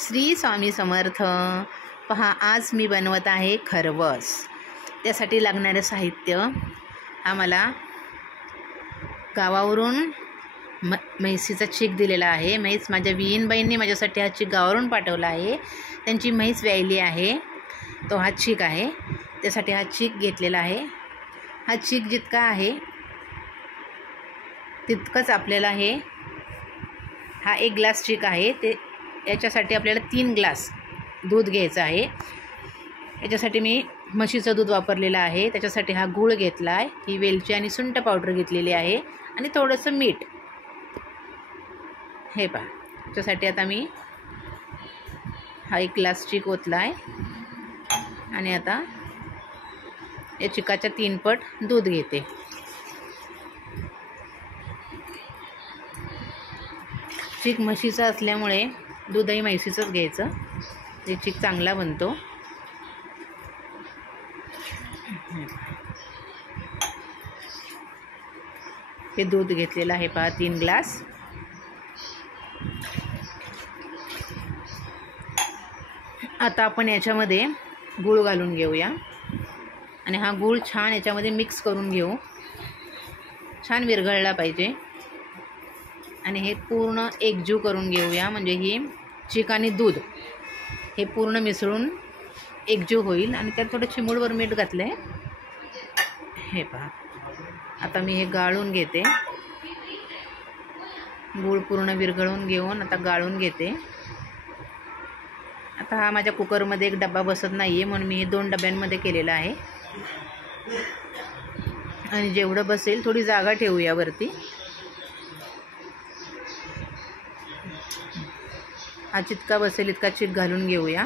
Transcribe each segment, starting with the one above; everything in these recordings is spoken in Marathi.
श्री स्वामी समर्थ। पहा, आज मी बनवत आहे खरवस। त्यासाठी लागणारे साहित्य हा मला गावावरून म्हैसीचा चीक दिलेला आहे। म्हैस माझ्या विहीणबाईंनी माझ्यासाठी हा चीक गावावरून पाठवला आहे। त्यांची म्हैस व्यायली आहे, तो हा चीक आहे। त्यासाठी हा चीक घेतलेला आहे। हा चीक जितका आहे तितकंच आपल्याला हा 1 ग्लास चीक आहे, ते याच्यासाठी आपल्याला 3 ग्लास दूध घ्यायचं आहे। याच्यासाठी मी म्हशीचं दूध वापरलेलं आहे। त्याच्यासाठी हा गूळ घेतला आहे, ही वेलची आणि सुंठ पावडर घेतलेली आहे आणि थोडंसं मीठ। हे पहा, त्याच्यासाठी आता मी हा 1 ग्लास चीक ओतला आहे आणि आता या चिकाच्या 3 पट दूध घेते। चीक म्हशीचा असल्यामुळे दूधही म्हैसीचंच घ्यायचं, ते चीक चांगला बनतो। हे दूध घेतलेलं आहे पहा 3 ग्लास। आता आपण याच्यामध्ये गूळ घालून घेऊया आणि हा गूळ छान याच्यामध्ये मिक्स करून घेऊ। छान विरघळला पाहिजे आणि हे पूर्ण एकजीव करून घेऊया, म्हणजे ही चीक आणि दूध हे पूर्ण मिसळून एकजीव होईल। आणि त्यात थोडं चिमूटभर मीठ घातलं आहे। हे पहा, आता मी हे गाळून घेते। गूळ पूर्ण विरघळून घेऊन आता गाळून घेते। आता हा माझ्या कुकरमध्ये एक डबा बसत नाही आहे, म्हणून मी हे 2 डब्यांमध्ये केलेलं आहे। आणि जेवढं बसेल थोडी जागा ठेवूया वरती। हा जितका बसेल इतका चीक घालून घेऊया।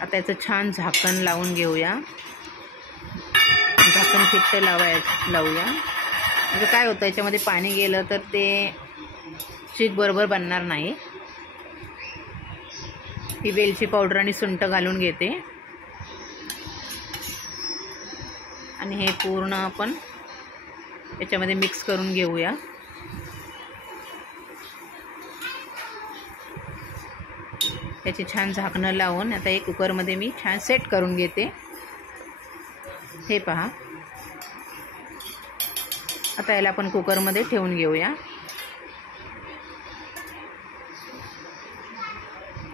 आता याचं छान झाकण लावून घेऊया। झाकण फिट्ट लावूया, म्हणजे काय होतं याच्यामध्ये पाणी गेलं तर ते चीक बरोबर बनणार नाही। ही वेलची पावडर आणि सुंठ घालून घेते आणि हे पूर्ण आपण याच्यामध्ये मिक्स करून घेऊया। याची छान झाकणं लावून आता एक कुकरमध्ये मी छान सेट करून घेते। हे पहा, आता याला आपण कुकरमध्ये ठेवून घेऊया।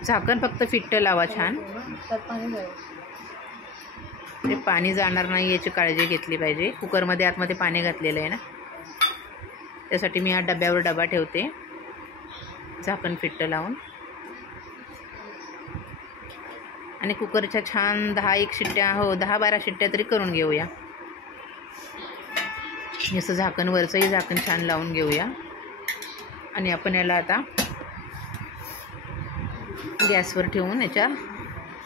झाकण फक्त फिट्ट लावा छान, ते पाणी जाणार नाही याची काळजी घेतली पाहिजे। कुकरमध्ये आतमध्ये पाणी घातलेलं आहे ना, त्यासाठी मी हा डब्यावर डबा ठेवते झाकण फिट्ट लावून। आणि कुकरच्या छान 10-1 शिट्ट्या, 10-12 शिट्ट्या तरी करून घेऊया। असं झाकण, वरचंही झाकण छान लावून घेऊया आणि आपण याला आता गॅसवर ठेवून याच्या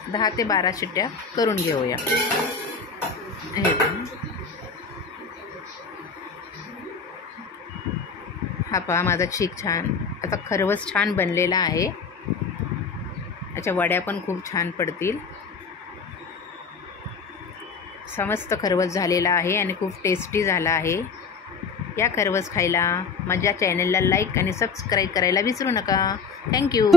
10 ते 12 शिट्ट्या करून घेऊया। हा पहा, माझा चीक छान आता खरवस छान बनलेला आहे। याच्या वड्या पण खूप छान पडतील। समस्त खरवस झालेला आहे आणि खूप टेस्टी झाला आहे। या खरवस खायला माझ्या चॅनलला लाईक आणि सबस्क्राईब करायला विसरू नका। थँक्यू।